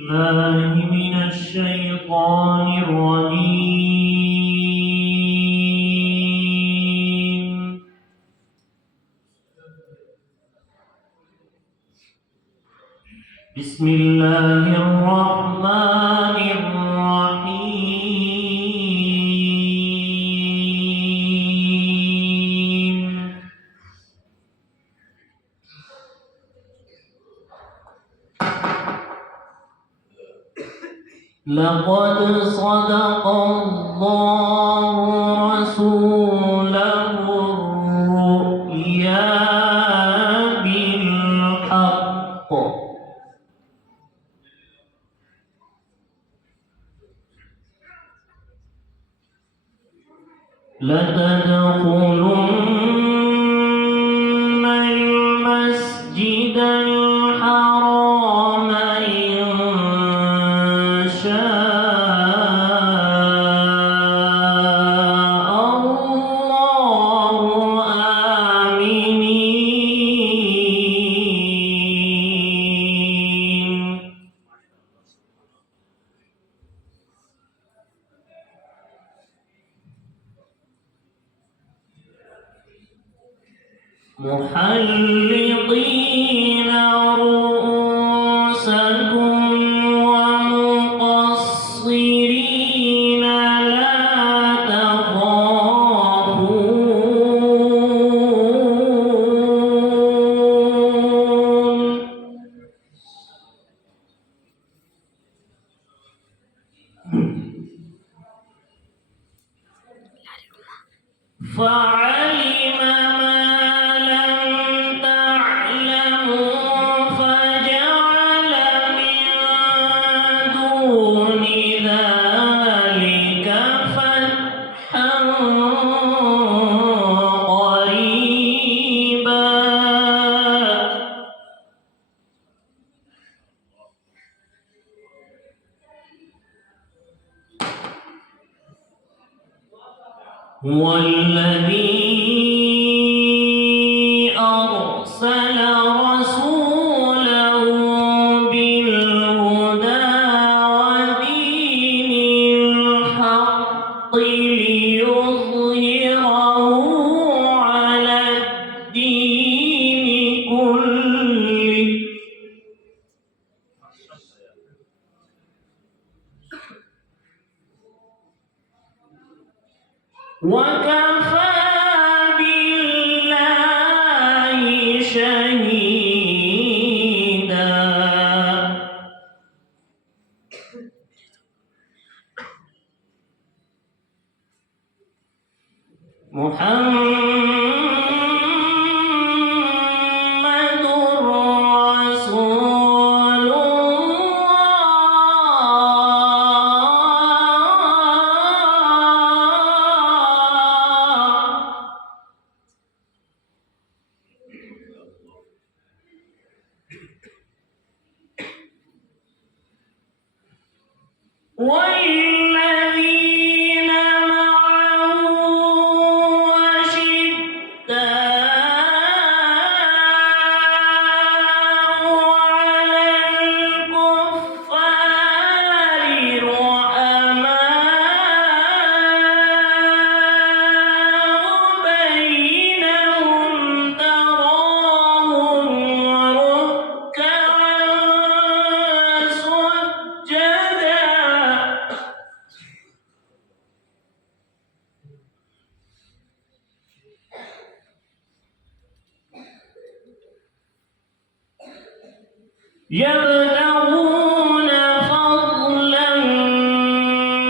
الله من الشيطان الرجيم. بسم الله الرحمن الرحيم. لقد صدق الله رسوله الرؤيا بالحق لتدخلن المسجد الحرام إن شاء الله آمنين محلقين رؤوسكم ومقصرين لا تخافون فعلم ما لم تعلموا فجعل من دون ذلك فتحا قريبا هو الذي أرسل رسوله بالهدى ودين الحق ليظهره على الدين كله وكفى بالله شهيدا محمد رسول الله والذين معه أشداء على الكفار رحماء بينهم تراهم ركعا سجدا يبتغون فضلا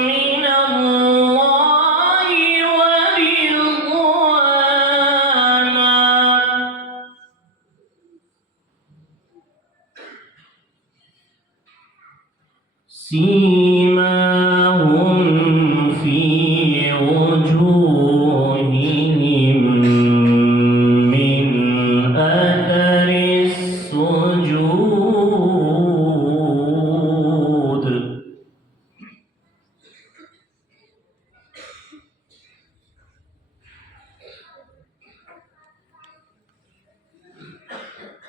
من الله ورضوانا سيماهم في وجوههم من أثر السجود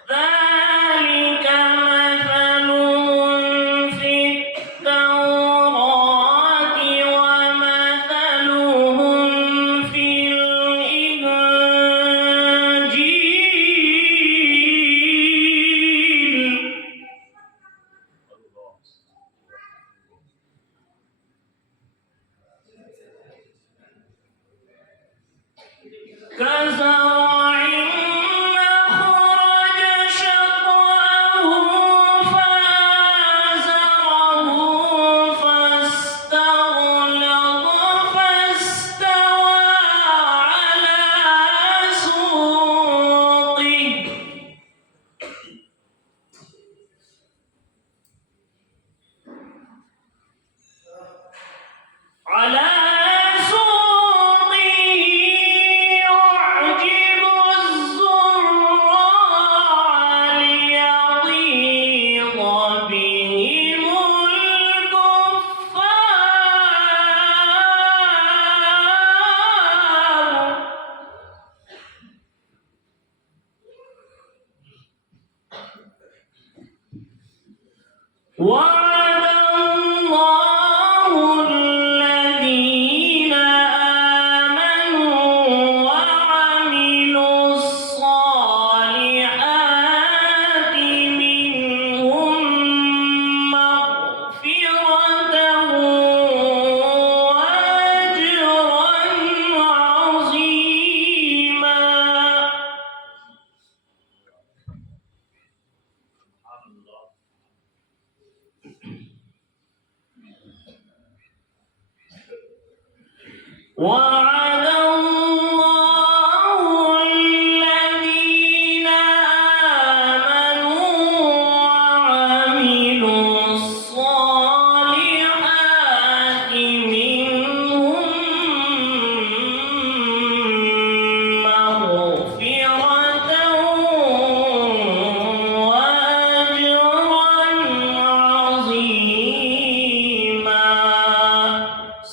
ذلك مثلهم في كزرع أخرج شطأه فآزره فاستغلظ فاستوى على سوقه يعجب الزراع ليغيظ بهم الكفار. وعد الله الذين آمنوا وعملوا الصالحات منهم مغفرة وأجرا عظيما. وعد الله الذين آمنوا وعملوا الصالحات منهم مغفرة وأجرا عظيما.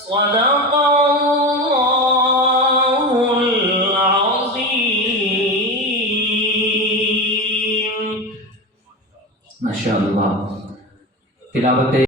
صدق الله العظيم. Masya Allah. Tilawat